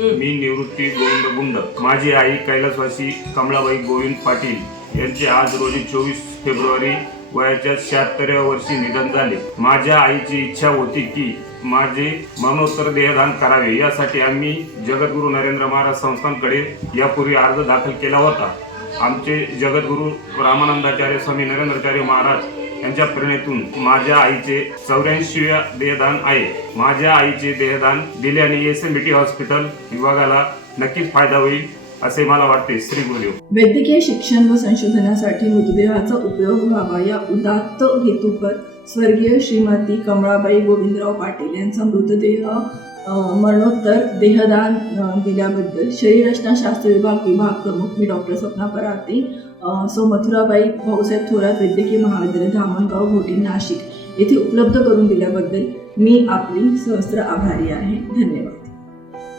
मी निवृत्ती गोविंद गुंड. माझी आई कैलासवासी कमळाबाई गोविंद पाटील यांचे आज रोजी चोवीस फेब्रुवारी वयाच्या शहात्तराव्या वर्षी निधन झाले. माझ्या आईची इच्छा होती की माझे मनोत्तर देहदान करावे. यासाठी आम्ही जगद्गुरू नरेंद्र महाराज संस्थांकडे यापूर्वी अर्ज दाखल केला होता. आमचे जगद्गुरू रामानंदाचार्य स्वामी नरेंद्राचार्य महाराज यांच्या प्रेरणेतून माझ्या आईचे चौऱ्याऐंशी देहदान आहे. माझ्या आईचे देहदान दिल्याने S M B T hospital विभागाला नक्कीच फायदा होईल असे मला वाटते. श्री गुरुदेव. वैद्यकीय शिक्षण व संशोधनासाठी मृतदेहाचा उपयोग व्हावा या उदात्त हेतूपर स्वर्गीय श्रीमती कमळाबाई गोविंदराव पाटील यांचा मृतदेह मरणोत्तर देहदान दिल्याबद्दल शरीररचनाशास्त्र विभाग विभाग प्रमुख मी डॉक्टर स्वप्ना पराते सो मथुराबाई भाऊसाहेब थोरात वैद्यकीय महाविद्यालय धामणगाव घोटी नाशिक येथे उपलब्ध करून दिल्याबद्दल मी आपली सहस्त्र आभारी आहे. धन्यवाद.